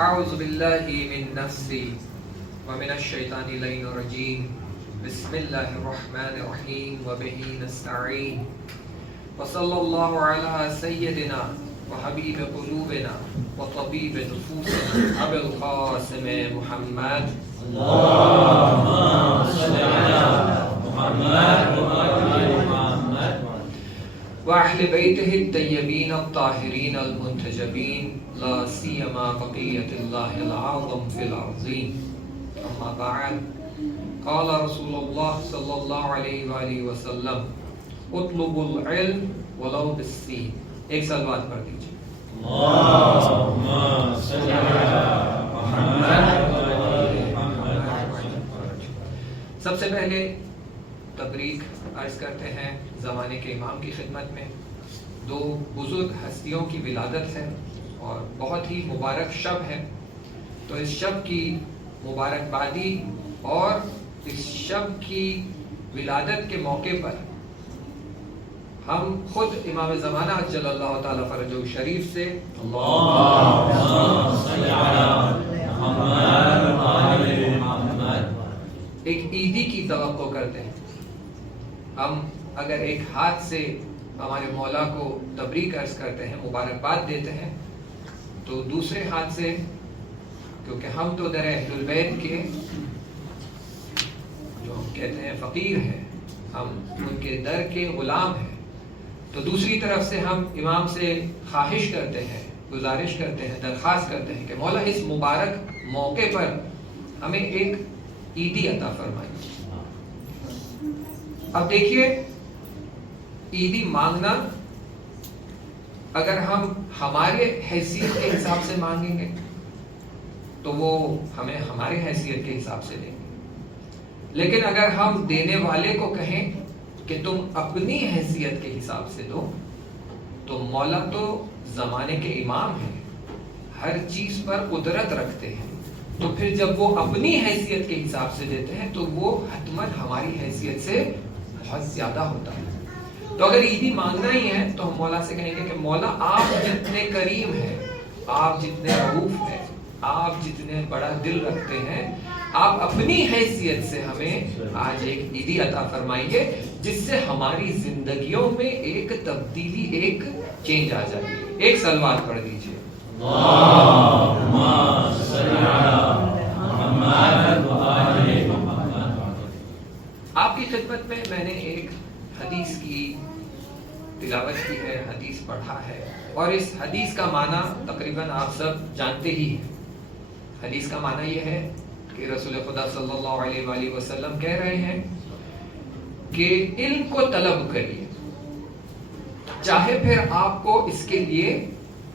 اعوذ باللہ من نفسی ومن الشیطان اللعین الرجیم بسم اللہ الرحمن الرحیم وبہ نستعین وصلی اللہ علی سیدنا وحبیب قلوبنا وطبیب نفوسنا ابی القاسم محمد اللهم صل على محمد وآل محمد وأهل بيته الطيبين الطاهرين المنتجبين لا سيما بقية الله العظم في العظيم أما بعد قال رسول الله صلى الله عليه وآله وسلم اطلبوا العلم ولو بالسين. ایک سلوات پڑھ دیجیے. اللهم صل على محمد وآل محمد. سب سے پہلے تبریک عرض کرتے ہیں زمانے کے امام کی خدمت میں. دو بزرگ ہستیوں کی ولادت ہے اور بہت ہی مبارک شب ہے، تو اس شب کی مبارکبادی اور اس شب کی ولادت کے موقع پر ہم خود امام زمانہ عجل اللہ تعالی فرجہ شریف سے اللهم صل على محمد وآل محمد ایک عیدی کی توقع کرتے ہیں. ہم اگر ایک ہاتھ سے ہمارے مولا کو تبریک عرض کرتے ہیں، مبارکباد دیتے ہیں، تو دوسرے ہاتھ سے کیونکہ ہم تو در اہل البیت کے جو ہم کہتے ہیں فقیر ہیں، ہم ان کے در کے غلام ہیں، تو دوسری طرف سے ہم امام سے خواہش کرتے ہیں، گزارش کرتے ہیں، درخواست کرتے ہیں کہ مولا اس مبارک موقع پر ہمیں ایک عیدی عطا فرمائے. اب دیکھیے، عیدی مانگنا اگر ہم ہمارے حیثیت کے حساب سے مانگیں گے تو وہ ہمیں ہمارے حیثیت کے حساب سے دیں گے، لیکن اگر ہم دینے والے کو کہیں کہ تم اپنی حیثیت کے حساب سے دو، تو مولا تو زمانے کے امام ہیں، ہر چیز پر قدرت رکھتے ہیں، تو پھر جب وہ اپنی حیثیت کے حساب سے دیتے ہیں تو وہ حتماً ہماری حیثیت سے بہت زیادہ ہوتا ہے. تو اگر عیدی مانگنا ہی ہے تو ہم مولا سے کہیں گے کہ مولا آپ جتنے کریم ہیں، آپ جتنے رؤوف ہیں، آپ جتنے بڑا دل رکھتے ہیں، آپ اپنی حیثیت سے ہمیں آج ایک عیدی عطا فرمائیے جس سے ہماری زندگیوں میں ایک تبدیلی، ایک چینج آ جائے. ایک سلوات پڑھ دیجیے. اللهم صل على محمد وآل محمد. آپ کی خدمت میں میں نے ایک حدیث کی تلاوت کی ہے، حدیث پڑھا ہے، اور اس حدیث کا معنی تقریباً آپ سب جانتے ہی ہیں. حدیث کا معنی یہ ہے کہ رسول خدا صلی اللہ علیہ وآلہ وسلم کہہ رہے ہیں کہ علم کو طلب کریے، چاہے پھر آپ کو اس کے لیے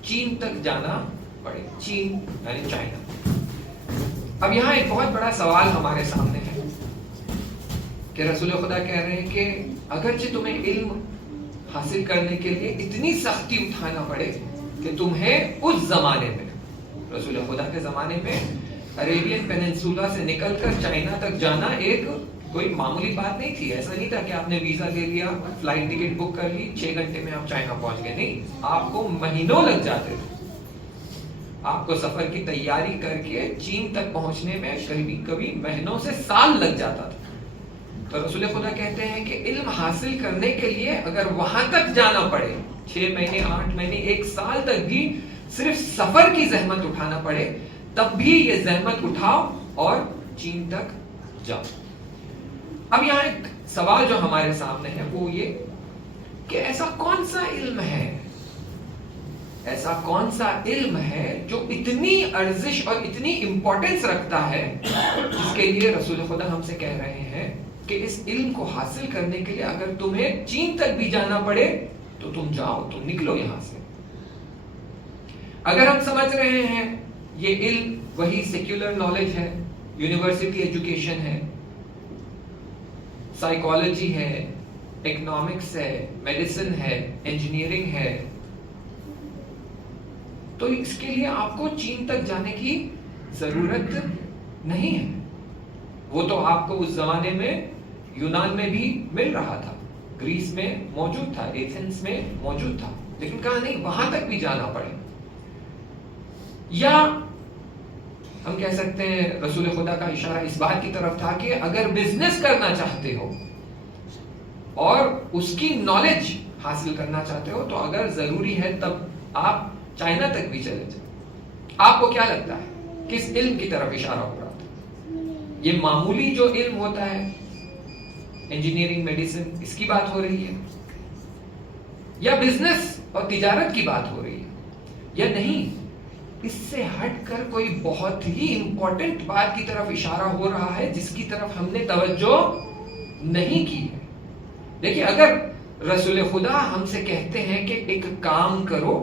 چین تک جانا پڑے. چین یعنی چائنا. اب یہاں ایک بہت بڑا سوال ہمارے سامنے ہے کہ رسول خدا کہہ رہے ہیں کہ اگرچہ تمہیں علم حاصل کرنے کے لیے اتنی سختی اٹھانا پڑے کہ تمہیں اس زمانے میں، رسول خدا کے زمانے میں عربین پیننسولا سے نکل کر چائنا تک جانا ایک کوئی معمولی بات نہیں تھی. ایسا نہیں تھا کہ آپ نے ویزا لے لیا، فلائٹ ٹکٹ بک کر لی، 6 گھنٹے میں آپ چائنا پہنچ گئے. نہیں، آپ کو مہینوں لگ جاتے تھے. آپ کو سفر کی تیاری کر کے چین تک پہنچنے میں کبھی مہینوں سے سال لگ جاتا تھا. تو رسول خدا کہتے ہیں کہ علم حاصل کرنے کے لیے اگر وہاں تک جانا پڑے، 6 مہینے، 8 مہینے، 1 سال تک بھی صرف سفر کی زحمت اٹھانا پڑے، تب بھی یہ زحمت اٹھاؤ اور چین تک جاؤ. اب یہاں ایک سوال جو ہمارے سامنے ہے وہ یہ کہ ایسا کون سا علم ہے، ایسا کون سا علم ہے جو اتنی ارزش اور اتنی امپورٹنس رکھتا ہے جس کے لیے رسول خدا ہم سے کہہ رہے ہیں کہ اس علم کو حاصل کرنے کے لیے اگر تمہیں چین تک بھی جانا پڑے تو تم جاؤ، تم نکلو یہاں سے. اگر ہم سمجھ رہے ہیں یہ علم وہی سیکولر نالج ہے، یونیورسٹی ایجوکیشن ہے، سائیکالوجی ہے، اکنامکس ہے، میڈیسن ہے، انجینئرنگ ہے، تو اس کے لیے آپ کو چین تک جانے کی ضرورت نہیں ہے. وہ تو آپ کو اس زمانے میں یونان میں بھی مل رہا تھا، گریس میں موجود تھا، ایتھنس میں موجود تھا، لیکن کہا نہیں وہاں تک بھی جانا پڑے. یا ہم کہہ سکتے ہیں رسول خدا کا اشارہ اس بات کی طرف تھا کہ اگر بزنس کرنا چاہتے ہو اور اس کی نالج حاصل کرنا چاہتے ہو تو اگر ضروری ہے تب آپ چائنا تک بھی چلے جائیں. آپ کو کیا لگتا ہے کس علم کی طرف اشارہ ہو رہا تھا؟ یہ معمولی جو علم ہوتا ہے انجینئرنگ میڈیسن اس کی بات ہو رہی ہے یا بزنس اور تجارت کی بات ہو رہی ہے یا نہیں؟ اس سے ہٹ کر کوئی بہت ہی امپورٹنٹ بات کی طرف اشارہ ہو رہا ہے جس کی طرف ہم نے توجہ نہیں کی ہے. دیکھیے اگر رسول خدا ہم سے کہتے ہیں کہ ایک کام کرو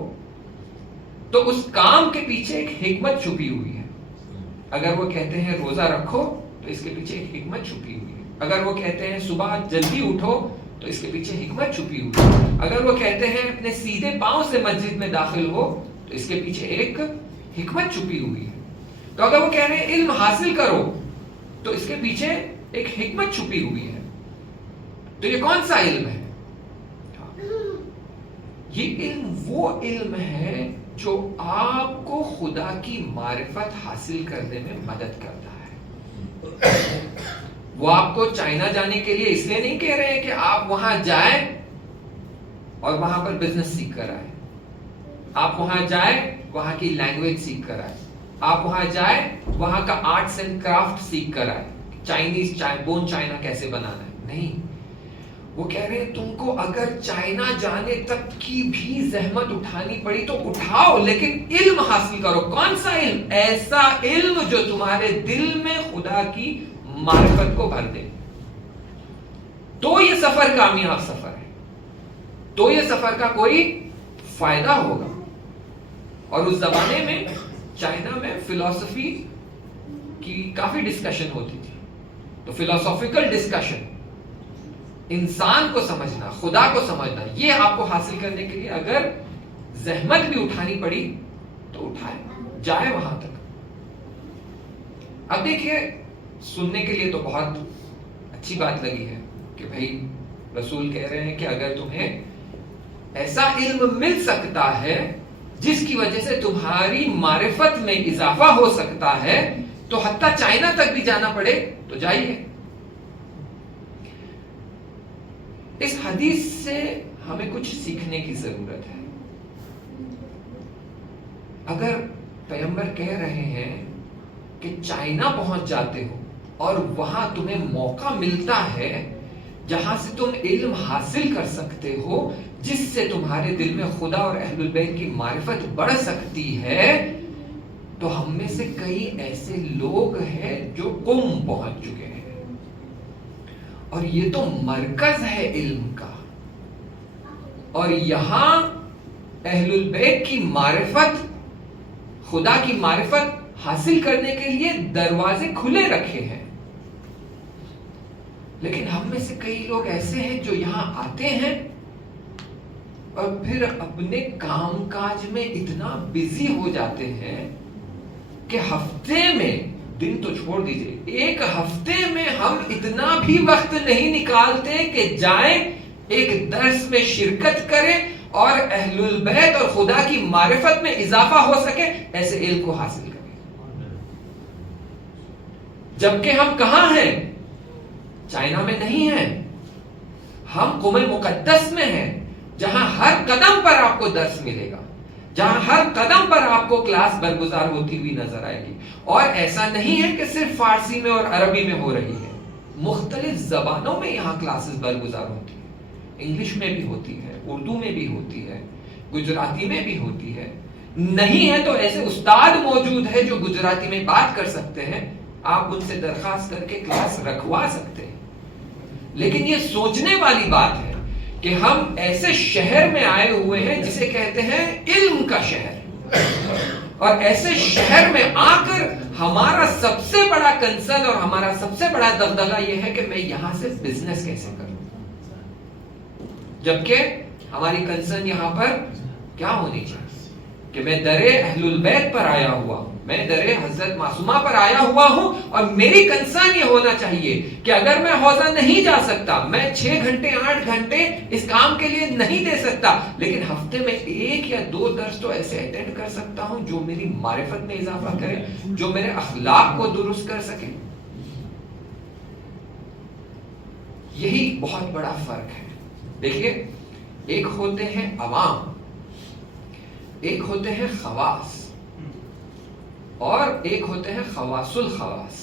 تو اس کام کے پیچھے ایک حکمت چھپی ہوئی ہے. اگر وہ کہتے ہیں روزہ رکھو تو اس کے پیچھے ایک حکمت چھپی ہوئی ہے. اگر وہ کہتے ہیں صبح جلدی اٹھو تو اس کے پیچھے حکمت چھپی ہوئی ہے. اگر وہ کہتے ہیں اپنے سیدھے پاؤں سے مسجد میں داخل ہو تو اس کے پیچھے ایک حکمت چھپی ہوئی ہے. تو اگر وہ کہہ رہے ہیں علم حاصل کرو تو اس کے پیچھے ایک حکمت چھپی ہوئی ہے. تو یہ کون سا علم ہے؟ یہ علم وہ علم ہے جو آپ کو خدا کی معرفت حاصل کرنے میں مدد کرتا ہے. وہ آپ کو چائنا جانے کے لیے اس لیے نہیں کہہ رہے ہیں کہ آپ وہاں جائیں اور وہاں پر بزنس سیکھ کر آئے. آپ وہاں جائیں وہاں کی لینگویج سیکھ کر آئے. آپ وہاں جائیں وہاں کا آرٹس اینڈ کرافٹ سیکھ کر آئے. چائنیز بون چائنا کیسے بنانا ہے. نہیں، وہ کہہ رہے ہیں تم کو اگر چائنا جانے تک کی بھی زحمت اٹھانی پڑی تو اٹھاؤ، لیکن علم حاصل کرو. کون سا علم؟ ایسا علم جو تمہارے دل میں خدا کی معرفت کو بھر دے. تو یہ سفر کامیاب سفر ہے، تو یہ سفر کا کوئی فائدہ ہوگا. اور اس زمانے میں چائنا میں فلسفی کی کافی ڈسکشن ہوتی تھی. تو فلسافیکل ڈسکشن، انسان کو سمجھنا، خدا کو سمجھنا، یہ آپ کو حاصل کرنے کے لیے اگر زحمت بھی اٹھانی پڑی تو اٹھائے، جائے وہاں تک. اب دیکھیے سننے کے لیے تو بہت اچھی بات لگی ہے کہ بھائی رسول کہہ رہے ہیں کہ اگر تمہیں ایسا علم مل سکتا ہے جس کی وجہ سے تمہاری معرفت میں اضافہ ہو سکتا ہے تو حتیٰ چائنا تک بھی جانا پڑے تو جائیے. اس حدیث سے ہمیں کچھ سیکھنے کی ضرورت ہے. اگر پیغمبر کہہ رہے ہیں کہ چائنا پہنچ جاتے ہو اور وہاں تمہیں موقع ملتا ہے جہاں سے تم علم حاصل کر سکتے ہو جس سے تمہارے دل میں خدا اور اہل البیت کی معرفت بڑھ سکتی ہے، تو ہم میں سے کئی ایسے لوگ ہیں جو قم پہنچ چکے ہیں. اور یہ تو مرکز ہے علم کا، اور یہاں اہل البیت کی معرفت، خدا کی معرفت حاصل کرنے کے لیے دروازے کھلے رکھے ہیں. لیکن ہم میں سے کئی لوگ ایسے ہیں جو یہاں آتے ہیں اور پھر اپنے کام کاج میں اتنا بزی ہو جاتے ہیں کہ ہفتے میں، دن تو چھوڑ دیجئے، ایک ہفتے میں ہم اتنا بھی وقت نہیں نکالتے کہ جائیں ایک درس میں شرکت کریں اور اہل البیت اور خدا کی معرفت میں اضافہ ہو سکے، ایسے علم کو حاصل کریں. جبکہ ہم کہاں ہیں؟ چائنا میں نہیں ہیں، ہم قم مقدس میں ہیں، جہاں ہر قدم پر آپ کو درس ملے گا، جہاں ہر قدم پر آپ کو کلاس برگزار ہوتی ہوئی نظر آئے گی. اور ایسا نہیں ہے کہ صرف فارسی میں اور عربی میں ہو رہی ہے، مختلف زبانوں میں یہاں کلاسز برگزار ہوتی ہیں. انگلش میں بھی ہوتی ہے، اردو میں بھی ہوتی ہے، گجراتی میں بھی ہوتی ہے. نہیں ہے تو ایسے استاد موجود ہے جو گجراتی میں بات کر سکتے ہیں، آپ ان سے درخواست کر کے کلاس رکھوا سکتے ہیں. لیکن یہ سوچنے والی بات ہے کہ ہم ایسے شہر میں آئے ہوئے ہیں جسے کہتے ہیں علم کا شہر، اور ایسے شہر میں آ کر ہمارا سب سے بڑا کنسرن اور ہمارا سب سے بڑا دغدغہ یہ ہے کہ میں یہاں سے بزنس کیسے کروں. جبکہ ہماری کنسرن یہاں پر کیا ہونی چاہیے کہ میں درے اہل البیت پر آیا ہوا ہوں، میں در حضرت معصومہ پر آیا ہوا ہوں اور میری کنسرن یہ ہونا چاہیے کہ اگر میں حوضہ نہیں جا سکتا, میں 6 گھنٹے 8 گھنٹے اس کام کے لیے نہیں دے سکتا, لیکن ہفتے میں 1 یا 2 درس تو ایسے اٹینڈ کر سکتا ہوں جو میری معرفت میں اضافہ کرے, جو میرے اخلاق کو درست کر سکے. یہی بہت بڑا فرق ہے. دیکھیے, ایک ہوتے ہیں عوام, ایک ہوتے ہیں خواص, اور ایک ہوتے ہیں خواص الخواص.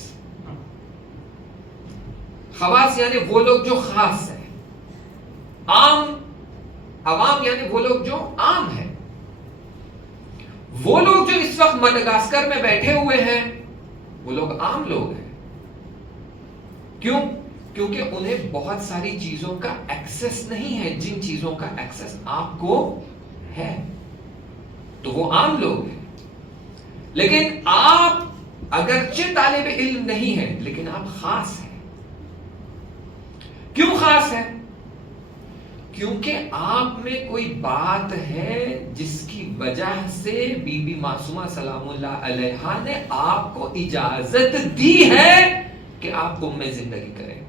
خواص یعنی وہ لوگ جو خاص ہیں, عوام یعنی وہ لوگ جو عام ہیں. وہ لوگ جو اس وقت مڈغاسکر میں بیٹھے ہوئے ہیں وہ لوگ عام لوگ ہیں. کیوں؟ کیونکہ انہیں بہت ساری چیزوں کا ایکسس نہیں ہے جن چیزوں کا ایکسس آپ کو ہے, تو وہ عام لوگ ہیں. لیکن آپ اگرچہ طالب علم نہیں ہیں لیکن آپ خاص ہیں. کیوں خاص ہیں؟ کیونکہ آپ میں کوئی بات ہے جس کی وجہ سے بی بی معصومہ سلام اللہ علیہا نے آپ کو اجازت دی ہے کہ آپ قم میں زندگی کریں.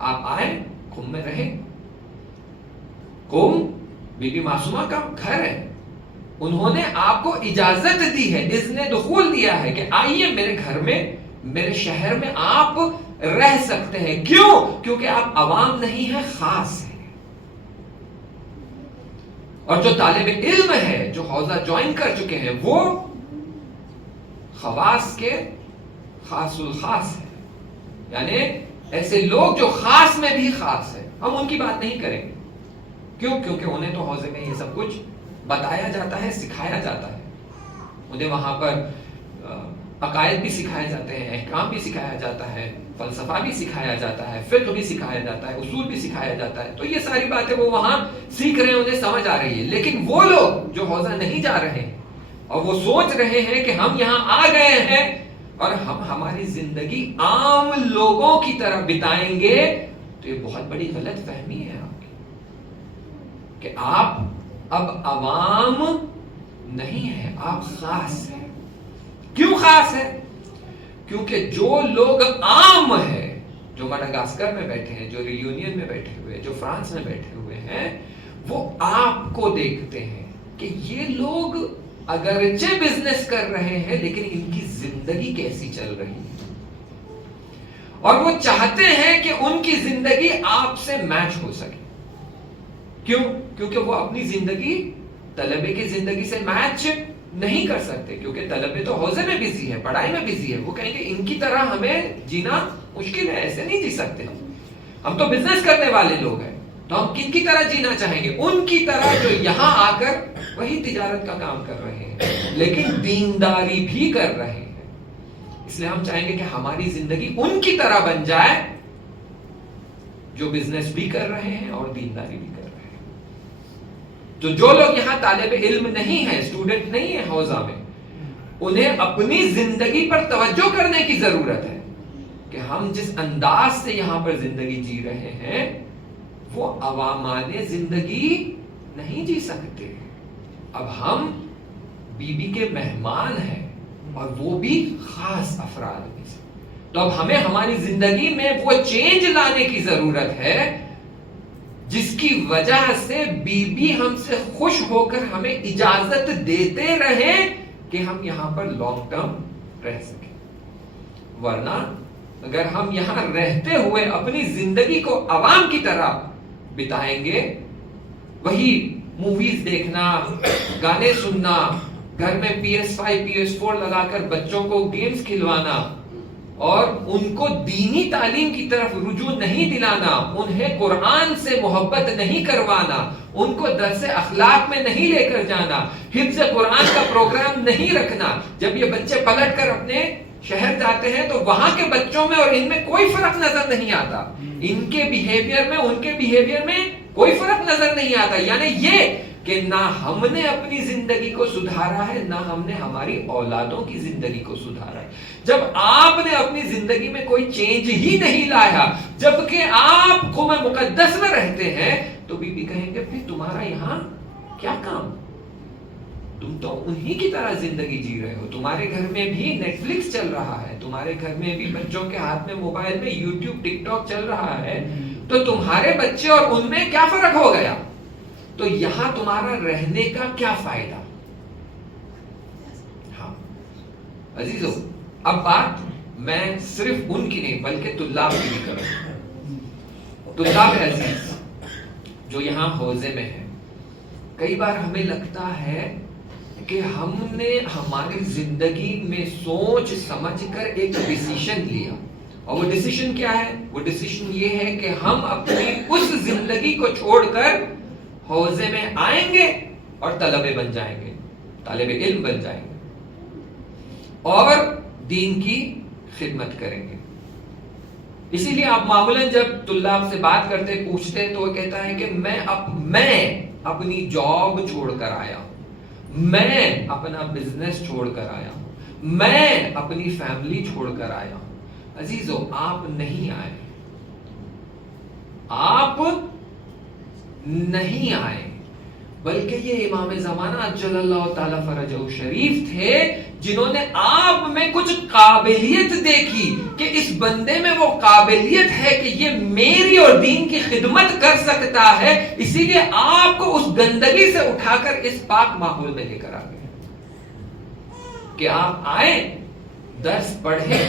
آپ آئیں, قم میں رہیں. قم بی بی معصومہ کا گھر ہے, انہوں نے آپ کو اجازت دی ہے, اذن دخول دیا ہے کہ آئیے میرے گھر میں, میرے شہر میں آپ رہ سکتے ہیں. کیوں؟ کیونکہ آپ عوام نہیں ہیں, خاص ہیں. اور جو طالب علم ہے, جو حوضہ جوائن کر چکے ہیں, وہ خواص کے خاص الخاص ہیں. یعنی ایسے لوگ جو خاص میں بھی خاص ہیں. ہم ان کی بات نہیں کریں گے. کیوں؟ کیونکہ انہیں تو حوضے میں یہ سب کچھ بتایا جاتا ہے, سکھایا جاتا ہے. انہیں وہاں پر عقائد بھی سکھائے جاتے ہیں, احکام بھی سکھایا جاتا ہے, فلسفہ بھی سکھایا جاتا ہے, فقہ بھی سکھایا جاتا ہے, اصول بھی سکھایا جاتا ہے. تو یہ ساری باتیں وہ وہاں سیکھ رہے ہیں, انہیں سمجھ آ رہی ہے. لیکن وہ لوگ جو حوضہ نہیں جا رہے ہیں اور وہ سوچ رہے ہیں کہ ہم یہاں آ گئے ہیں اور ہم ہماری زندگی عام لوگوں کی طرح بتائیں گے, تو یہ بہت بڑی غلط فہمی ہے آپ کی کہ آپ اب عوام نہیں ہیں, آپ خاص ہیں. کیوں خاص ہے؟ کیونکہ جو لوگ عام ہیں, جو مڈغاسکر میں بیٹھے ہیں, جو ریونین میں بیٹھے ہوئے ہیں, جو فرانس میں بیٹھے ہوئے ہیں, وہ آپ کو دیکھتے ہیں کہ یہ لوگ اگرچہ بزنس کر رہے ہیں لیکن ان کی زندگی کیسی چل رہی ہے, اور وہ چاہتے ہیں کہ ان کی زندگی آپ سے میچ ہو سکے. کیوں؟ کیونکہ وہ اپنی زندگی طلبے کی زندگی سے میچ نہیں کر سکتے, کیونکہ طلبے تو حوزے میں بزی ہے, پڑھائی میں بزی ہے. وہ کہیں گے ان کی طرح ہمیں جینا مشکل ہے, ایسے نہیں جی سکتے ہم تو بزنس کرنے والے لوگ ہیں, تو ہم کن کی طرح جینا چاہیں گے؟ ان کی طرح جو یہاں آ کر وہی تجارت کا کام کر رہے ہیں لیکن دینداری بھی کر رہے ہیں. اس لیے ہم چاہیں گے کہ ہماری زندگی ان کی طرح بن جائے جو بزنس بھی کر رہے ہیں اور دینداری بھی کر رہے ہیں. تو جو لوگ یہاں طالب علم نہیں ہیں, اسٹوڈنٹ نہیں ہیں حوزہ میں, انہیں اپنی زندگی پر توجہ کرنے کی ضرورت ہے کہ ہم جس انداز سے یہاں پر زندگی جی رہے ہیں وہ عوامان زندگی نہیں جی سکتے. اب ہم بی بی کے مہمان ہیں اور وہ بھی خاص افراد میں سے, تو اب ہمیں ہماری زندگی میں وہ چینج لانے کی ضرورت ہے جس کی وجہ سے بی بی ہم سے خوش ہو کر ہمیں اجازت دیتے رہیں کہ ہم یہاں پر لانگ ٹرم رہ سکیں. ورنہ اگر ہم یہاں رہتے ہوئے اپنی زندگی کو عوام کی طرح بتائیں گے, وہی موویز دیکھنا, گانے سننا, گھر میں PS5 PS4 لگا کر بچوں کو گیمز کھلوانا اور ان کو دینی تعلیم کی طرف رجوع نہیں دلانا, انہیں قرآن سے محبت نہیں کروانا, ان کو درس اخلاق میں نہیں لے کر جانا, حفظ قرآن کا پروگرام نہیں رکھنا. جب یہ بچے پلٹ کر اپنے شہر جاتے ہیں تو وہاں کے بچوں میں اور ان میں کوئی فرق نظر نہیں آتا. ان کے بیہیویئر میں ان کے بیہیویئر میں کوئی فرق نظر نہیں آتا. یعنی یہ کہ نہ ہم نے اپنی زندگی کو سدھارا ہے, نہ ہم نے ہماری اولادوں کی زندگی کو سدھارا ہے. جب آپ نے اپنی زندگی میں کوئی چینج ہی نہیں لایا, جبکہ آپ قم مقدس میں رہتے ہیں, تو بی بی کہیں گے پھر تمہارا یہاں کیا کام؟ تم تو انہی کی طرح زندگی جی رہے ہو. تمہارے گھر میں بھی نیٹ فلکس چل رہا ہے, تمہارے گھر میں بھی بچوں کے ہاتھ میں موبائل میں یوٹیوب ٹک ٹاک چل رہا ہے, تو تمہارے بچے اور ان میں کیا فرق ہو گیا؟ تو یہاں تمہارا رہنے کا کیا فائدہ؟ ہاں عزیزو, اب بات میں صرف ان کی نہیں بلکہ طلاب کی بھی کروں. طلاب عزیز جو یہاں حوزے میں ہیں, کئی بار ہمیں لگتا ہے کہ ہم نے ہماری زندگی میں سوچ سمجھ کر ایک ڈیسیشن لیا, اور وہ ڈیسیشن کیا ہے؟ وہ ڈیسیشن یہ ہے کہ ہم اپنی اس زندگی کو چھوڑ کر حوزے میں آئیں گے اور طلبے بن جائیں گے, طالب علم بن جائیں گے اور دین کی خدمت کریں گے. اسی لیے آپ معمولاً جب طلاب سے بات کرتے پوچھتے تو وہ کہتا ہے کہ میں اپنی جاب چھوڑ کر آیا ہوں, میں اپنا بزنس چھوڑ کر آیا ہوں, میں اپنی فیملی چھوڑ کر آیا ہوں. عزیزو, آپ نہیں آئے, آپ نہیں آئے, بلکہ یہ امام زمانہ اجل اللہ تعالی فرجہ شریف تھے جنہوں نے آپ میں کچھ قابلیت دیکھی کہ اس بندے میں وہ قابلیت ہے کہ یہ میری اور دین کی خدمت کر سکتا ہے, اسی لیے آپ کو اس گندگی سے اٹھا کر اس پاک ماحول میں لے کر آ گئے کہ آپ آئیں, درس پڑھیں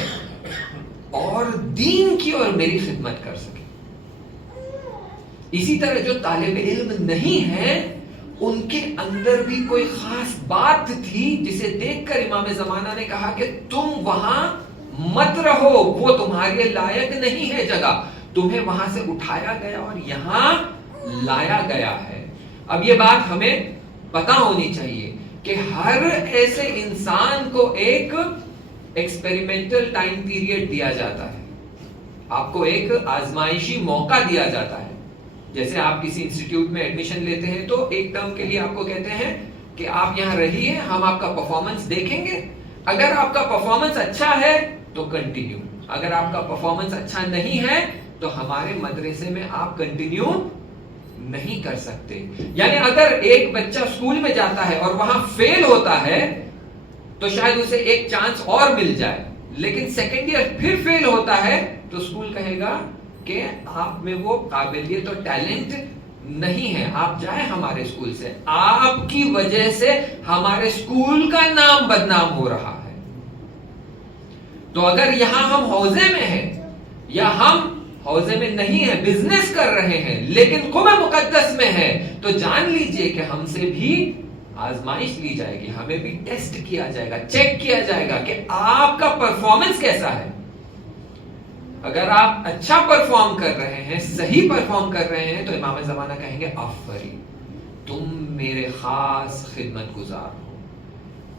اور دین کی اور میری خدمت کر سکیں. اسی طرح جو طالب علم نہیں ہے ان کے اندر بھی کوئی خاص بات تھی جسے دیکھ کر امام زمانہ نے کہا کہ تم وہاں مت رہو, وہ تمہارے لائق نہیں ہے جگہ, تمہیں وہاں سے اٹھایا گیا اور یہاں لایا گیا ہے. اب یہ بات ہمیں پتا ہونی چاہیے کہ ہر ایسے انسان کو ایک ایکسپیریمنٹل ٹائم پیریڈ دیا جاتا ہے, آپ کو ایک آزمائشی موقع دیا جاتا ہے. جیسے آپ کسی انسٹیٹیوٹ میں ایڈمیشن لیتے ہیں تو ایک ٹرم کے لیے آپ کو کہتے ہیں کہ آپ یہاں رہیے, ہم آپ کا پرفارمنس دیکھیں گے, اگر آپ کا پرفارمنس اچھا ہے تو کنٹینیو, اگر آپ کا پرفارمنس اچھا نہیں ہے تو ہمارے مدرسے میں آپ کنٹینیو نہیں کر سکتے. یعنی اگر ایک بچہ اسکول میں جاتا ہے اور وہاں فیل ہوتا ہے تو شاید اسے ایک چانس اور مل جائے, لیکن سیکنڈ ایئر پھر فیل ہوتا ہے تو اسکول کہے گا کہ آپ میں وہ قابلیت اور ٹیلنٹ نہیں ہے, آپ جائیں ہمارے اسکول سے, آپ کی وجہ سے ہمارے اسکول کا نام بدنام ہو رہا ہے. تو اگر یہاں ہم حوزے میں ہیں یا ہم حوزے میں نہیں ہیں, بزنس کر رہے ہیں لیکن قوم مقدس میں ہے, تو جان لیجئے کہ ہم سے بھی آزمائش لی جائے گی, ہمیں بھی ٹیسٹ کیا جائے گا, چیک کیا جائے گا کہ آپ کا پرفارمنس کیسا ہے. اگر آپ اچھا پرفارم کر رہے ہیں, صحیح پرفارم کر رہے ہیں, تو امام زمانہ کہیں گے آفرین, تم میرے خاص خدمت گزار ہو,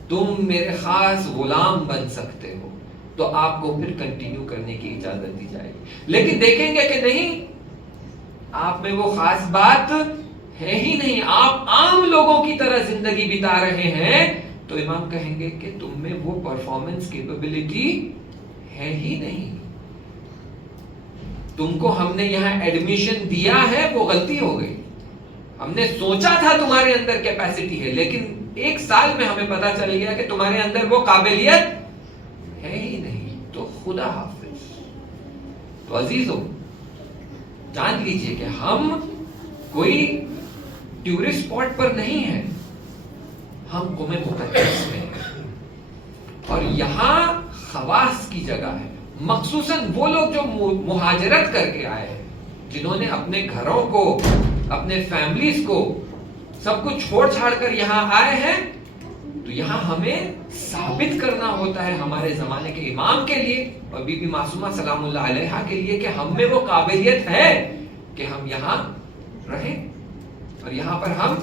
تم میرے خاص غلام بن سکتے ہو, تو آپ کو پھر کنٹینیو کرنے کی اجازت دی جائے گی. لیکن دیکھیں گے کہ نہیں, آپ میں وہ خاص بات ہے ہی نہیں, آپ عام لوگوں کی طرح زندگی بتا رہے ہیں, تو امام کہیں گے کہ تم میں وہ پرفارمنس کیپیبلٹی ہے ہی نہیں, تم کو ہم نے یہاں ایڈمیشن دیا ہے وہ غلطی ہو گئی, ہم نے سوچا تھا تمہارے اندر کیپیسٹی ہے, لیکن ایک سال میں ہمیں پتا چل گیا کہ تمہارے اندر وہ قابلیت ہے ہی نہیں, تو خدا حافظ. تو عزیزو, جان لیجئے کہ ہم کوئی ٹورسٹ اسپاٹ پر نہیں ہیں, ہم قوم مقدس میں ہیں, اور یہاں خواص کی جگہ ہے. مخصوصاً وہ لوگ جو مہاجرت کر کے آئے ہیں, جنہوں نے اپنے گھروں کو, اپنے فیملیز کو سب کچھ چھوڑ چھاڑ کر یہاں آئے ہیں, تو یہاں ہمیں ثابت کرنا ہوتا ہے ہمارے زمانے کے امام کے لیے اور بی بی معصومہ سلام اللہ علیہا کے لیے کہ ہم میں وہ قابلیت ہے کہ ہم یہاں رہیں اور یہاں پر ہم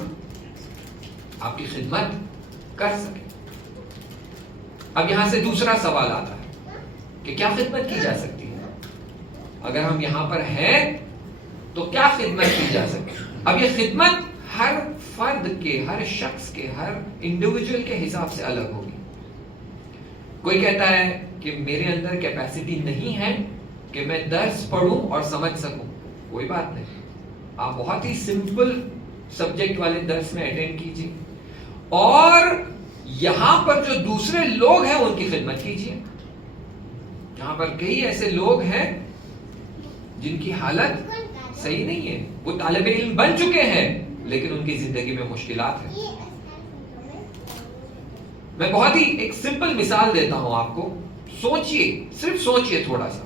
آپ کی خدمت کر سکیں. اب یہاں سے دوسرا سوال آتا ہے کہ کیا خدمت کی جا سکتی ہے؟ اگر ہم یہاں پر ہیں تو کیا خدمت کی جا سکتی ہے؟ اب یہ خدمت ہر فرد کے, ہر شخص کے, ہر انڈیویجول کے حساب سے الگ ہوگی. کوئی کہتا ہے کہ میرے اندر کیپیسٹی نہیں ہے کہ میں درس پڑھوں اور سمجھ سکوں, کوئی بات نہیں, آپ بہت ہی سمپل سبجیکٹ والے درس میں اٹینڈ کیجیے. اور یہاں پر جو دوسرے لوگ ہیں ان کی خدمت کیجیے. یہاں پر کئی ایسے لوگ ہیں جن کی حالت صحیح نہیں ہے, وہ طالب علم بن چکے ہیں لیکن ان کی زندگی میں مشکلات ہیں. میں بہت ہی ایک سمپل مثال دیتا ہوں آپ کو, سوچئے, صرف سوچئے تھوڑا سا.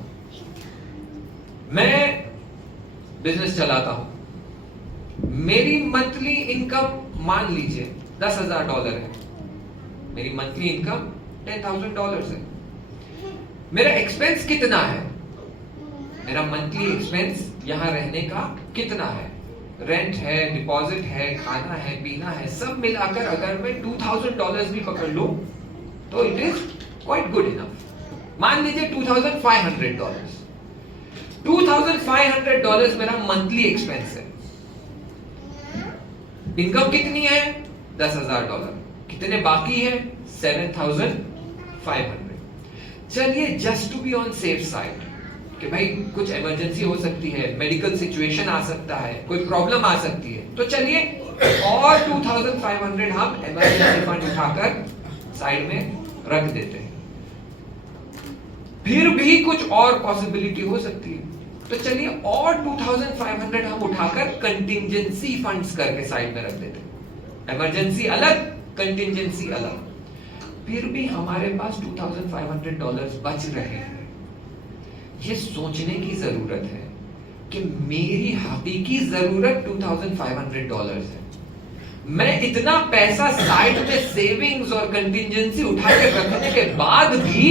میں بزنس چلاتا ہوں, میری منتھلی انکم مان لیجئے $10,000 ہے. میری منتھلی انکم $10,000 ہے. میرا ایکسپینس کتنا ہے؟ میرا منتھلی ایکسپینس یہاں رہنے کا کتنا ہے؟ رینٹ ہے, ڈپازٹ ہے, کھانا ہے, پینا ہے, سب ملا کر اگر میں $2,000 بھی پکڑ لوں تو it is quite good enough. مان لیجیے $2,500. $2,500 میرا منتھلی ایکسپینس ہے. انکم کتنی ہے؟ $10,000. کتنے باقی ہے؟ $7,500. چلیے just to be on safe side کہ بھائی کچھ ایمرجنسی ہو سکتی ہے, میڈیکل سچویشن آ سکتا ہے, کوئی پرابلم آ سکتی ہے, تو چلیے اور $2,500 ہم ایمرجنسی فنڈ اٹھا کر سائڈ میں رکھ دیتے ہیں. پھر بھی کچھ اور پاسبلٹی ہو سکتی ہے, تو چلیے اور $2,500 ہم اٹھا کر کنٹینجنسی فنڈز کر کے سائڈ میں رکھ دیتے ہیں. ایمرجنسی الگ, کنٹینجنسی الگ. پھر بھی ہمارے پاس $2,500 بچ رہے ہیں. یہ سوچنے کی ضرورت ہے کہ میری حقیقی ضرورت $2,500 ہے. میں اتنا پیسہ سائڈ میں سیونگز اور کنٹینجنسی اٹھا کے رکھنے کے بعد بھی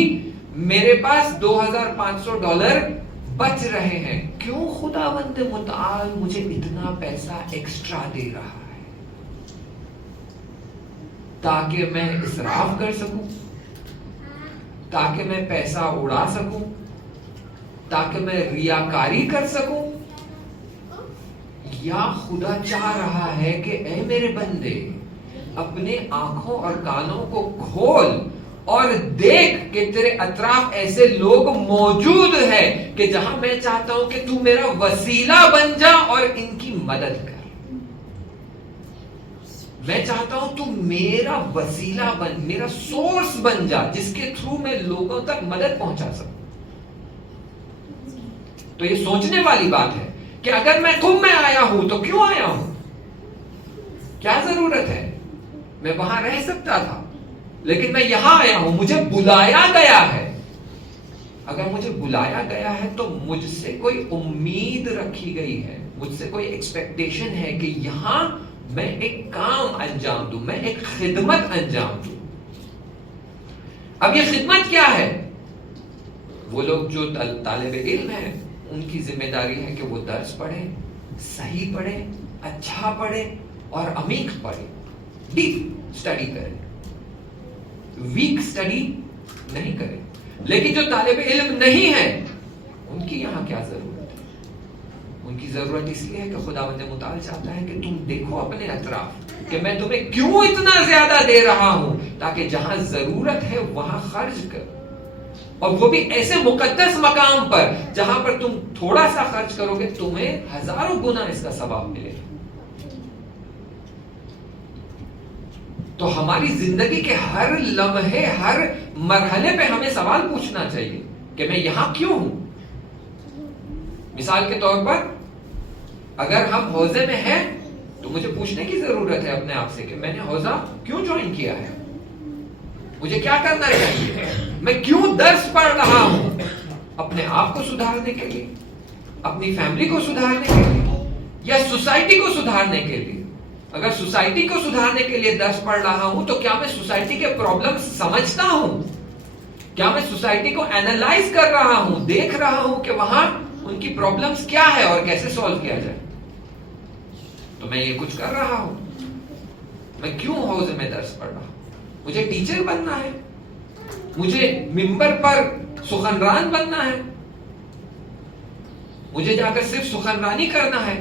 میرے پاس $2,500 بچ رہے ہیں. کیوں خداوند متعال مجھے اتنا پیسہ ایکسٹرا دے رہا ہے؟ تاکہ میں اسراف کر سکوں, تاکہ میں پیسہ اڑا سکوں, تاکہ میں ریاکاری کر سکوں, یا خدا چاہ رہا ہے کہ اے میرے بندے اپنے آنکھوں اور کانوں کو کھول اور دیکھ کہ تیرے اطراف ایسے لوگ موجود ہیں کہ جہاں میں چاہتا ہوں کہ تو میرا وسیلہ بن جا اور ان کی مدد کر. میں چاہتا ہوں تو میرا وسیلہ بن, میرا سورس بن جا جس کے تھرو میں لوگوں تک مدد پہنچا سکوں. تو یہ سوچنے والی بات ہے کہ اگر میں تم میں آیا ہوں تو کیوں آیا ہوں, کیا ضرورت ہے؟ میں وہاں رہ سکتا تھا لیکن میں یہاں آیا ہوں, مجھے بلایا گیا ہے. اگر مجھے بلایا گیا ہے تو مجھ سے کوئی امید رکھی گئی ہے, مجھ سے کوئی ایکسپیکٹیشن ہے کہ یہاں میں ایک کام انجام دوں, میں ایک خدمت انجام دوں. اب یہ خدمت کیا ہے؟ وہ لوگ جو طالب علم ہیں ان کی ذمہ داری ہے کہ وہ درس پڑھیں, صحیح پڑھیں, اچھا پڑھیں اور عمیق پڑھیں, ڈیپ اسٹڈی کریں, ویک اسٹڈی نہیں کریں. لیکن جو طالب علم نہیں ہے ان کی یہاں کیا ضرورت ہے؟ ان کی ضرورت اس لیے ہے کہ خداوند متعال چاہتا ہے کہ تم دیکھو اپنے اطراف کہ میں تمہیں کیوں اتنا زیادہ دے رہا ہوں, تاکہ جہاں ضرورت ہے وہاں خرچ کر, اور وہ بھی ایسے مقدس مقام پر جہاں پر تم تھوڑا سا خرچ کرو گے تمہیں ہزاروں گنا اس کا ثواب ملے گا. تو ہماری زندگی کے ہر لمحے, ہر مرحلے پہ ہمیں سوال پوچھنا چاہیے کہ میں یہاں کیوں ہوں. مثال کے طور پر اگر ہم حوزے میں ہیں تو مجھے پوچھنے کی ضرورت ہے اپنے آپ سے کہ میں نے حوزہ کیوں جوائن کیا ہے, مجھے کیا کرنا چاہیے, میں کیوں درس پڑھ رہا ہوں. اپنے آپ کو سدھارنے کے لیے, اپنی فیملی کو سدھارنے کے لیے, یا سوسائٹی کو سدھارنے کے لیے. اگر سوسائٹی کو سدھارنے کے لیے درس پڑھ رہا ہوں تو کیا میں سوسائٹی کے پرابلم سمجھتا ہوں, کیا میں سوسائٹی کو اینالائز کر رہا ہوں, دیکھ رہا ہوں کہ وہاں ان کی پرابلمز کیا ہے اور کیسے سولو کیا جائے. تو میں یہ کچھ کر رہا ہوں. میں کیوں حوزے میں درس پڑھ رہا ہوں؟ مجھے ٹیچر بننا ہے, مجھے ممبر پر سخنران بننا ہے, مجھے جا کر صرف سخنرانی کرنا ہے,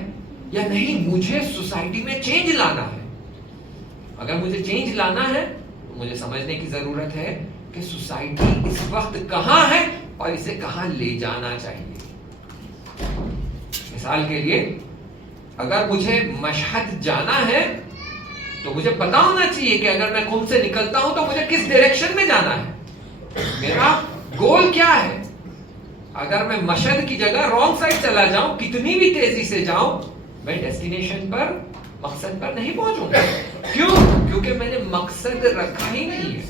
یا نہیں مجھے سوسائٹی میں چینج لانا ہے. اگر مجھے چینج لانا ہے تو مجھے سمجھنے کی ضرورت ہے کہ سوسائٹی اس وقت کہاں ہے اور اسے کہاں لے جانا چاہیے. مثال کے لیے اگر مجھے مشہد جانا ہے تو مجھے پتا ہونا چاہیے کہ اگر میں کنڈ سے نکلتا ہوں تو مجھے کس ڈائریکشن میں جانا ہے، میرا گول کیا ہے. اگر میں مشہد کی جگہ رانگ سائڈ چلا جاؤں، کتنی بھی تیزی سے جاؤں، میں ڈیسٹینیشن پر، مقصد پر نہیں پہنچوں گا. کیوں؟ کیونکہ میں نے مقصد رکھا ہی نہیں ہے.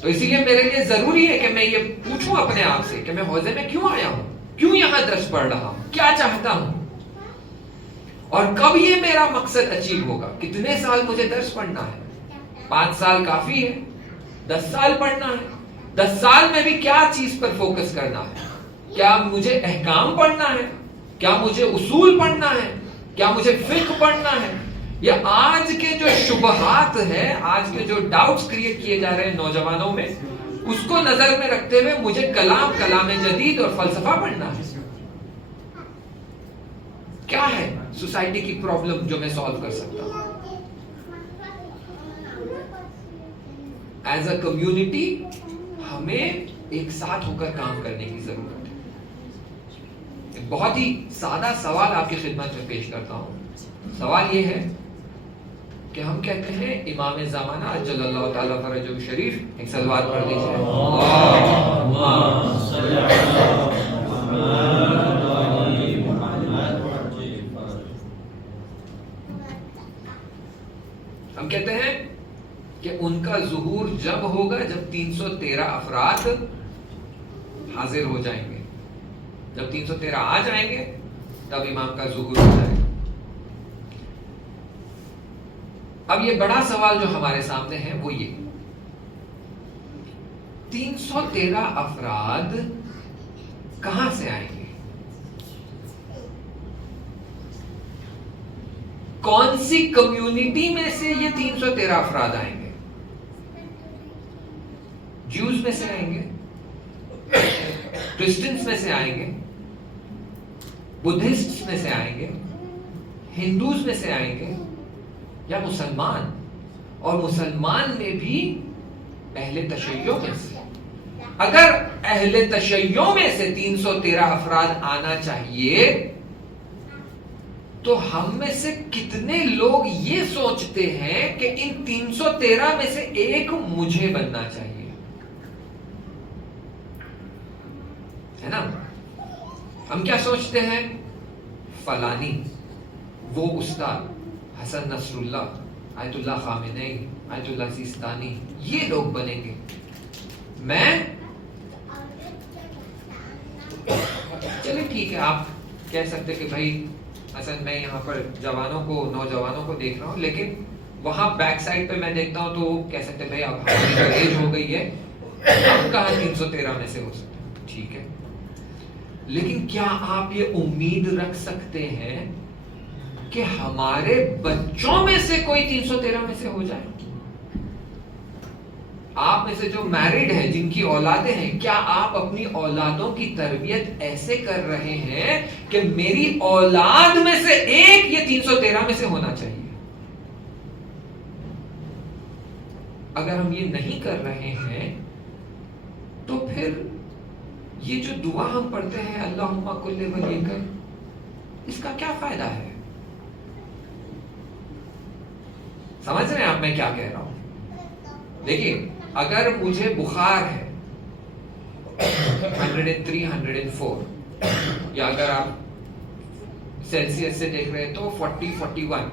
تو اسی لیے میرے لیے ضروری ہے کہ میں یہ پوچھوں اپنے آپ سے کہ میں حوزے میں کیوں آیا ہوں، کیوں یہاں درس پڑھ رہا ہوں، کیا چاہتا ہوں، اور کب یہ میرا مقصد اچیو ہوگا. کتنے سال مجھے درس پڑھنا ہے؟ 5 سال کافی ہے؟ 10 سال پڑھنا ہے؟ 10 سال میں بھی کیا چیز پر فوکس کرنا ہے؟ کیا مجھے احکام پڑھنا ہے؟ کیا مجھے اصول پڑھنا ہے؟ کیا مجھے فقہ پڑھنا ہے؟ یا آج کے جو شبہات ہیں، آج کے جو ڈاؤٹس کریٹ کیے جا رہے ہیں نوجوانوں میں، اس کو نظر میں رکھتے ہوئے مجھے کلام جدید اور فلسفہ پڑھنا ہے؟ کیا ہے سوسائٹی کی پرابلم جو میں سالو کر سکتا ہوں؟ ایز اے کمیونٹی ہمیں ایک ساتھ ہو کر کام کرنے کی ضرورت ہے. ایک بہت ہی سادہ سوال آپ کی خدمت میں پیش کرتا ہوں. سوال یہ ہے کہ ہم کہتے ہیں امام زمانہ اجل اللہ تعالیٰ فرجہ شریف، ایک صلوات پڑھ دیجیے. ہم کہتے ہیں کہ ان کا ظہور جب ہوگا جب 313 افراد حاضر ہو جائیں گے. جب 313 آ جائیں گے تب امام کا ظہور ہو جائے گا. اب یہ بڑا سوال جو ہمارے سامنے ہے وہ یہ، 313 افراد کہاں سے آئیں گے؟ کون سی کمیونٹی میں سے یہ 313 افراد آئیں گے؟ جیوز میں سے آئیں گے؟ کرسچنز میں سے آئیں گے؟ بدھسٹ میں سے آئیں گے؟ ہندوز میں سے آئیں گے؟ یا مسلمان؟ اور مسلمان میں بھی اہل تشیع میں سے؟ اگر اہل تشیع میں سے 313 افراد آنا چاہیے تو ہم میں سے کتنے لوگ یہ سوچتے ہیں کہ ان 313 میں سے ایک مجھے بننا چاہیے؟ ہے نا؟ ہم کیا سوچتے ہیں؟ فلانی، وہ استاد حسن نصر اللہ، آیت اللہ خامنئی، آیت اللہ سیستانی، یہ لوگ بنیں گے. میں چلے ٹھیک ہے، آپ کہہ سکتے کہ بھائی حسن میں یہاں پر جوانوں کو، نوجوانوں کو دیکھ رہا ہوں، لیکن وہاں بیک سائڈ پہ میں دیکھتا ہوں تو کہہ سکتے بھائی اب ہماری ایج ہو گئی ہے، اب کہاں 313 میں سے ہو سکتے ہیں. ٹھیک ہے، لیکن کیا آپ یہ امید رکھ سکتے ہیں کہ ہمارے بچوں میں سے کوئی 313 میں سے ہو جائے؟ آپ میں سے جو میرڈ ہیں، جن کی اولادیں ہیں، کیا آپ اپنی اولادوں کی تربیت ایسے کر رہے ہیں کہ میری اولاد میں سے ایک یہ 313 میں سے ہونا چاہیے؟ اگر ہم یہ نہیں کر رہے ہیں تو پھر یہ جو دعا ہم پڑھتے ہیں اللہم کل ولیک، اس کا کیا فائدہ ہے؟ سمجھ رہے ہیں آپ میں کیا کہہ رہا ہوں؟ دیکھیے، اگر مجھے بخار ہے 103 104، یا اگر آپ سیلسیس سے دیکھ رہے ہیں تو 40 41،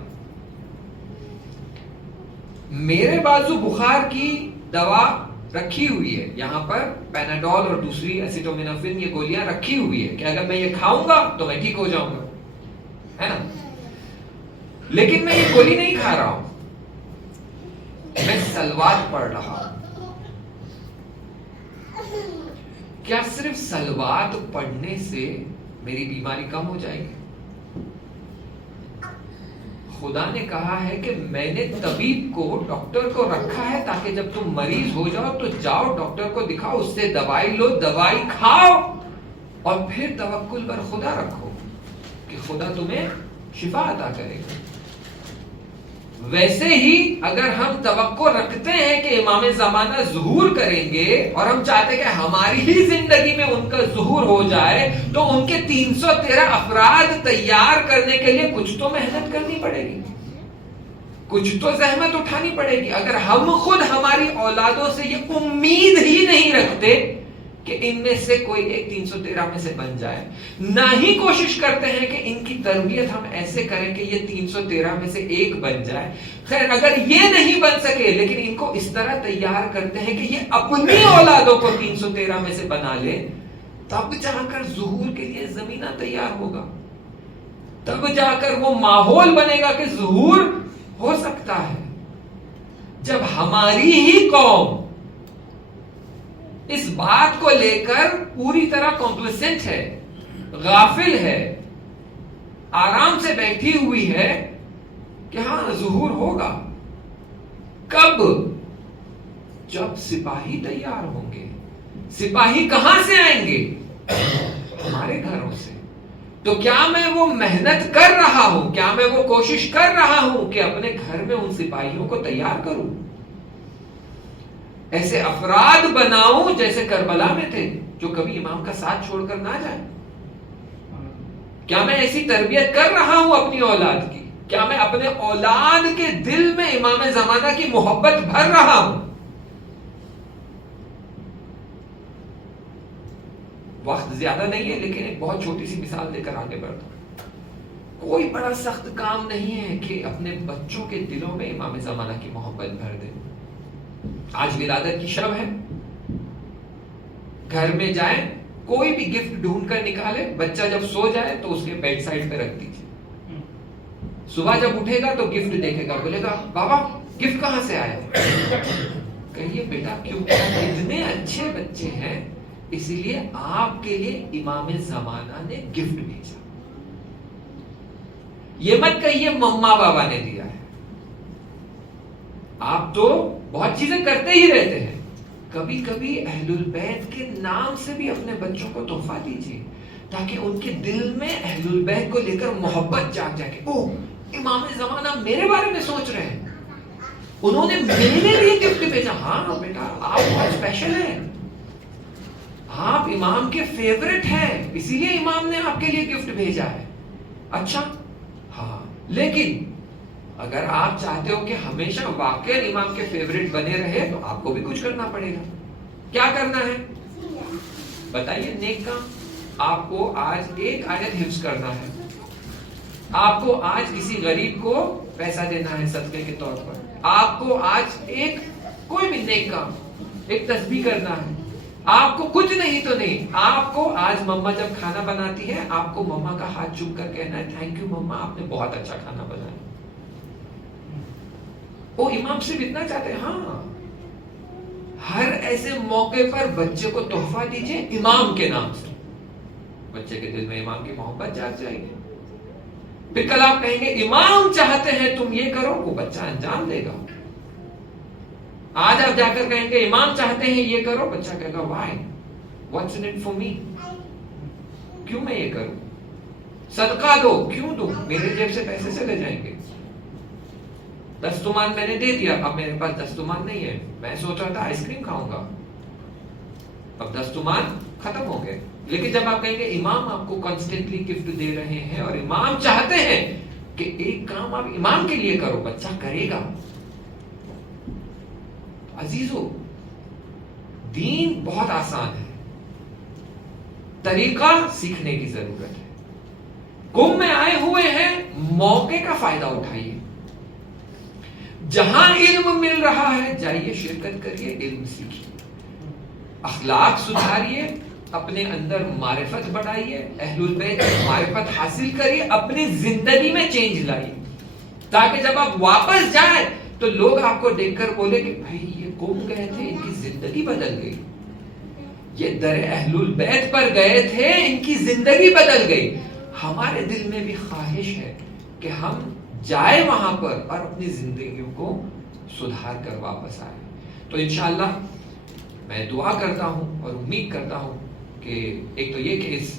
میرے بازو بخار کی دوا رکھی ہوئی ہے، یہاں پر پیناڈول اور دوسری ایسیٹامینوفن، یہ گولیاں رکھی ہوئی ہے کہ اگر میں یہ کھاؤں گا تو میں ٹھیک ہو جاؤں گا، ہے نا؟ لیکن میں یہ گولی نہیں کھا رہا ہوں، میں سلوات پڑھ رہا ہوں. کیا صرف سلوات پڑھنے سے میری بیماری کم ہو جائے گی؟ خدا نے کہا ہے کہ میں نے طبیب کو، ڈاکٹر کو رکھا ہے تاکہ جب تم مریض ہو جاؤ تو جاؤ ڈاکٹر کو دکھاؤ، اس سے دوائی لو، دوائی کھاؤ، اور پھر توکل پر خدا رکھو کہ خدا تمہیں شفا عطا کرے گا. ویسے ہی اگر ہم توقع رکھتے ہیں کہ امام زمانہ ظہور کریں گے اور ہم چاہتے کہ ہماری ہی زندگی میں ان کا ظہور ہو جائے، تو ان کے 313 افراد تیار کرنے کے لیے کچھ تو محنت کرنی پڑے گی. کچھ تو زحمت اٹھانی پڑے گی. اگر ہم خود ہماری اولادوں سے یہ امید ہی نہیں رکھتے کہ ان میں سے کوئی ایک 313 میں سے بن جائے, نہ ہی کوشش کرتے ہیں کہ ان کی تربیت ہم ایسے کریں کہ یہ 313 میں سے ایک بن جائے. خیر اگر یہ نہیں بن سکے لیکن ان کو اس طرح تیار کرتے ہیں کہ یہ اپنی اولادوں کو 313 میں سے بنا لے, تب جا کر ظہور کے لیے زمینہ تیار ہوگا, تب جا کر وہ ماحول بنے گا کہ ظہور ہو سکتا ہے. جب ہماری ہی قوم اس بات کو لے کر پوری طرح کمپلیسنٹ ہے, غافل ہے, آرام سے بیٹھی ہوئی ہے کہ ہاں ظہور ہوگا, کب؟ جب سپاہی تیار ہوں گے. سپاہی کہاں سے آئیں گے؟ ہمارے گھروں سے. تو کیا میں وہ محنت کر رہا ہوں, کیا میں وہ کوشش کر رہا ہوں کہ اپنے گھر میں ان سپاہیوں کو تیار کروں, ایسے افراد بناؤں جیسے کربلا میں تھے جو کبھی امام کا ساتھ چھوڑ کر نہ جائیں؟ کیا میں ایسی تربیت کر رہا ہوں اپنی اولاد کی؟ کیا میں اپنے اولاد کے دل میں امام زمانہ کی محبت بھر رہا ہوں؟ وقت زیادہ نہیں ہے لیکن ایک بہت چھوٹی سی مثال دے کر آگے بڑھتا ہوں. کوئی بڑا سخت کام نہیں ہے کہ اپنے بچوں کے دلوں میں امام زمانہ کی محبت بھر دے. آج ولادت کی شب ہے, گھر میں جائیں, کوئی بھی گفٹ ڈھونڈ کر نکالے, بچہ جب سو جائے تو اس کے بیڈ سائڈ پہ رکھ دیجیے. صبح جب اٹھے گا تو گفٹ دیکھے گا, بولے گا بابا گفٹ کہاں سے آیا؟ کہیے بیٹا کیونکہ اتنے اچھے بچے ہیں اسی لیے آپ کے لیے امام زمانہ نے گفٹ بھیجا. یہ مت کہیے مما بابا نے دیا ہے. آپ تو بہت چیزیں کرتے ہی رہتے ہیں, کبھی کبھی اہل البیت کے نام سے بھی اپنے بچوں کو تحفہ دیجیے تاکہ ان کے دل میں اہل البیت کو لے کر محبت جاگ جائے. او امام زمانہ میرے بارے میں سوچ رہے ہیں, انہوں نے میرے لیے گفٹ بھیجا. ہاں بیٹا آپ بہت اسپیشل ہیں, آپ امام کے فیورٹ ہیں, اسی لیے امام نے آپ کے لیے گفٹ بھیجا ہے. اچھا ہاں, لیکن اگر آپ چاہتے ہو کہ ہمیشہ واقعی امام کے فیورٹ بنے رہے تو آپ کو بھی کچھ کرنا پڑے گا. کیا کرنا ہے بتائیے؟ نیک کام. آپ کو آج ایک آیت حفظ کرنا ہے, آپ کو آج کسی غریب کو پیسہ دینا ہے صدقے کے طور پر, آپ کو آج ایک کوئی بھی نیک کام, ایک تسبیح کرنا ہے. آپ کو کچھ نہیں تو نہیں, آپ کو آج مما جب کھانا بناتی ہے آپ کو مما کا ہاتھ چوم کر کہنا ہے تھینک یو مما, آپ نے بہت اچھا کھانا بنایا. وہ امام صرف اتنا چاہتے ہیں. ہاں ہر ایسے موقع پر بچے کو تحفہ دیجئے امام کے نام سے, بچے کے دل میں امام کی محبت جاگ جائے گی. پھر کل آپ کہیں گے امام چاہتے ہیں تم یہ کرو, وہ بچہ انجام دے گا. آج آپ جا کر کہیں گے امام چاہتے ہیں یہ کرو, بچہ کہے گا why what's in it for me, کیوں میں یہ کروں؟ صدقہ دو, کیوں دوں؟ میرے جیب سے پیسے چلے جائیں گے. دستومان میں نے دے دیا, اب میرے پاس دستومان نہیں ہے, میں سوچ رہا تھا آئس کریم کھاؤں گا, اب دستومان ختم ہو گئے. لیکن جب آپ کہیں گے امام آپ کو کانسٹنٹلی گفٹ دے رہے ہیں اور امام چاہتے ہیں کہ ایک کام آپ امام کے لیے کرو, بچہ کرے گا. عزیزو دین بہت آسان ہے, طریقہ سیکھنے کی ضرورت ہے. کم میں آئے ہوئے ہیں, موقع کا فائدہ اٹھائیے. جہاں علم مل رہا ہے جائیے شرکت کریے, علم سیکھیے, اخلاق سدھاریے, اپنے اندر معرفت بڑھائیے, اہل البیت معرفت حاصل کریے, اپنی زندگی میں چینج لائیے تاکہ جب آپ واپس جائیں تو لوگ آپ کو دیکھ کر بولے کہ بھائی یہ قوم گئے تھے ان کی زندگی بدل گئی, یہ در اہل البیت پر گئے تھے ان کی زندگی بدل گئی. ہمارے دل میں بھی خواہش ہے کہ ہم جائے وہاں پر اور اپنی زندگیوں کو سدھار کر واپس آئے. تو انشاءاللہ میں دعا کرتا ہوں اور امید کرتا ہوں کہ ایک تو یہ کہ اس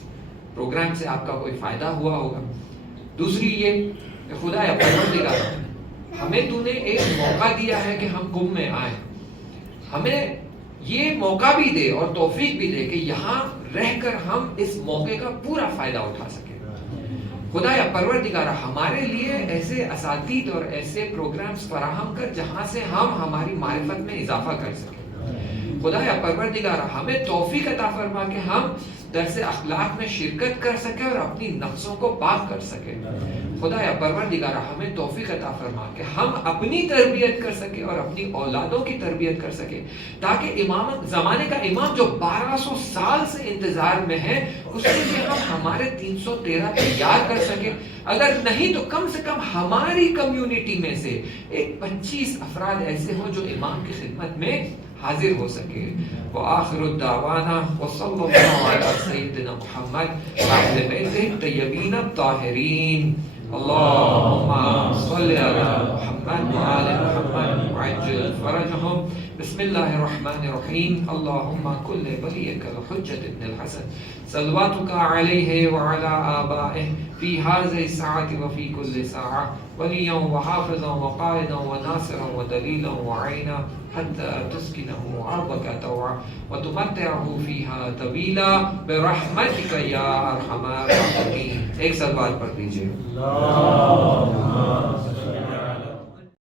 پروگرام سے آپ کا کوئی فائدہ ہوا ہوگا, دوسری یہ کہ خدا پروردگار ہمیں تو نے ایک موقع دیا ہے کہ ہم قم میں آئیں, ہمیں یہ موقع بھی دے اور توفیق بھی دے کہ یہاں رہ کر ہم اس موقع کا پورا فائدہ اٹھا سکیں. خدا یا پروردگار ہمارے لیے ایسے اساتید اور ایسے پروگرامز فراہم کر جہاں سے ہم ہماری معرفت میں اضافہ کر سکیں. خدا یا پروردگار ہمیں توفیق عطا فرما کہ ہم درس اخلاق میں شرکت کر سکیں اور اپنی نفسوں کو پاک کر سکیں. خدا یا پروردگار ہمیں توفیق عطا فرما کہ ہم اپنی تربیت کر سکیں اور اپنی اولادوں کی تربیت کر سکیں تاکہ زمانے کا امام جو 1200 سال سے انتظار میں ہے اس کے لیے ہم ہمارے 313 تیار کر سکیں. اگر نہیں تو کم سے کم ہماری کمیونٹی میں سے ایک 25 افراد ایسے ہوں جو امام کی خدمت میں حاضر ہو سکے. وآخر الدعوانا وصلی اللہ علی سیدنا محمد وعلی بیتہ الطیبین الطاہرین. اللهم صل على محمد وعلى محمد وعجل فرجهم. بسم الله الرحمن الرحيم. اللهم كل وليك الحجة ابن الحسن صلواتك عليه وعلى آبائه في هذه الساعة وفي كل ساعة وليا وحافظا وقائدا وناصرا ودليلا وعينا حتى تسكنه أرضك طوعا وتمتعه فيها طويلا برحمتك يا أرحم الراحمين. ایک سال بعد پڑھ دیجیے.